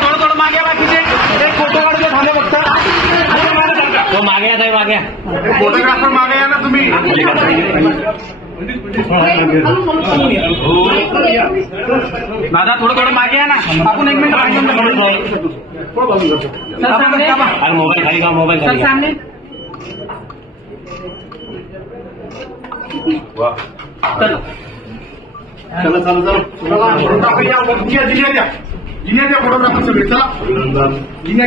थोडं थोडं मागे बाकीचे ते फोटो काढून थांबे फक्त तो मागे या ताई, मागे या. फोटोग्राफर मागे या ना तुम्ही दादा थोडं थोडं मागे या ना आपण एक मिनिट मागे येऊन थांबा. थांबा. अरे मोबाईल खाली का मोबाईल खाली घ्या. फोटोग्राफर या जिन्या जिन्या द्या जिन्या द्या फोटोग्राफर सगळे चला जिन्या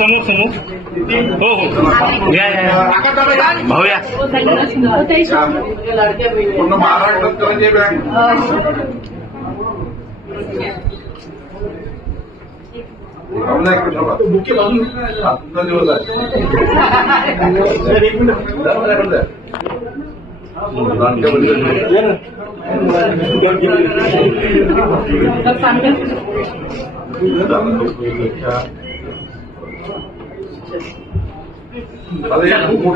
समोर समोर समोर हो हो या या, या. भाऊ या पूर्ण महाराष्ट्रात करायचे बँक मुख्य बाजू आजचा दिवस आहे एक मिनिट आता चला खूप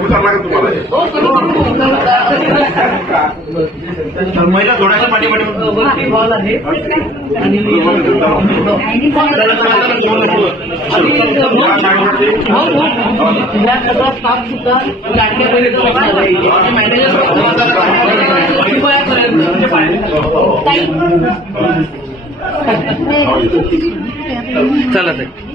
या स्टाफ सुद्धा चला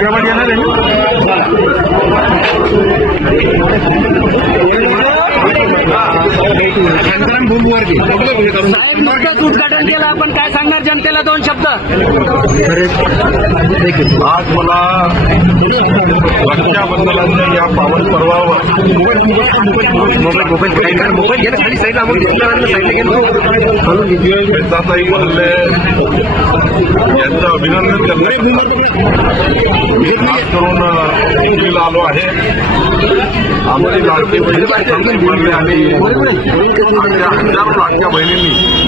ताई नुकतंच उद्घाटन केलं आपण आज मला रक्षाबंधनाच्या या पावन पर्वावर दत्ताताई बोलले यांचं अभिनंदन करण्यासाठी खास करून दिल्लीला आलो आहे. आमची लाडकी बहिणी मेहताताई आणि आमच्या हजारो लाडक्या बहिणींनी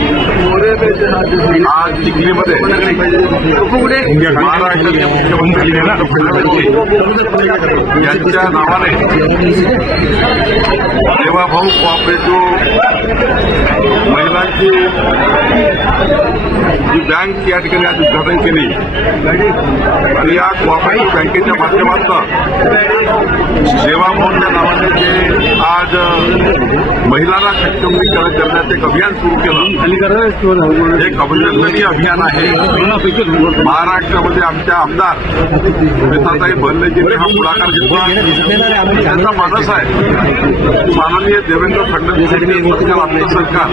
आज चिखलीमध्ये महाराष्ट्राचे मुख्यमंत्री देवेंद्र फडणवीस यांच्या नावाने सेवाभाऊ कॉपरेटिव्ह महिलांची जी बँक या ठिकाणी आज उद्घाटन केली आणि या कॉपरेटिव्ह बँकेच्या माध्यमातून देवाभाऊंच्या नावाने जे आज महिलांना सक्षमीकरण करण्याचं एक अभियान सुरू केलं. एक अभिनंदनीय अभियान आहे. महाराष्ट्रामध्ये आमच्या आमदार स्मिताताई भल्लेजींनी हा पुढाकार घेतला. त्यांचा मानस आहे. माननीय देवेंद्र फडणवीस आपलं सरकार.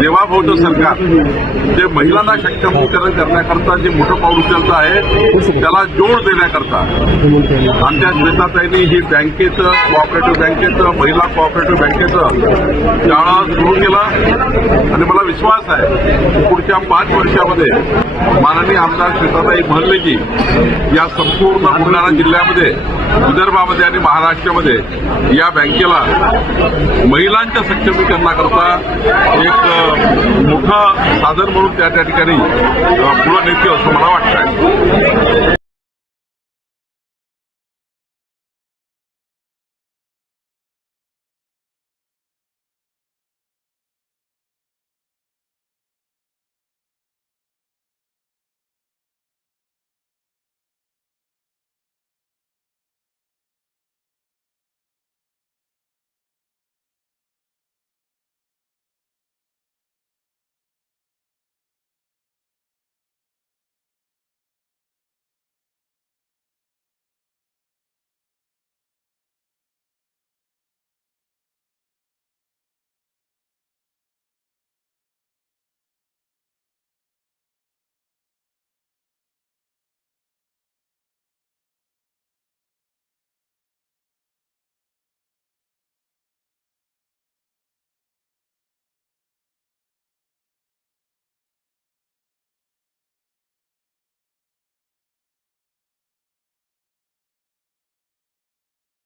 देवाभाऊचं सरकार. जे महिलांना सक्षमीकरण करण्याकरता जे मोठं पाऊल उचलतं आहे त्याला जोड देण्याकरता. आमच्या स्मिताताईंनी ही बँकेचं कोऑपरेटिव्ह बँकेचं महिला कोऑपरेटिव्ह बँकेचं शाळा सुरू केलं. विश्वास आहे. पुढच्या पाच वर्षामध्ये माननीय आमदार श्रीताताई भरलेजी या संपूर्ण बुलढाणा जिल्ह्यामध्ये विदर्भामध्ये आणि महाराष्ट्रामध्ये या बँकेला महिलांच्या सक्षमीकरणाकरता एक मोठं साधन म्हणून त्या त्या ठिकाणी पुढं नेते असं मला वाटतं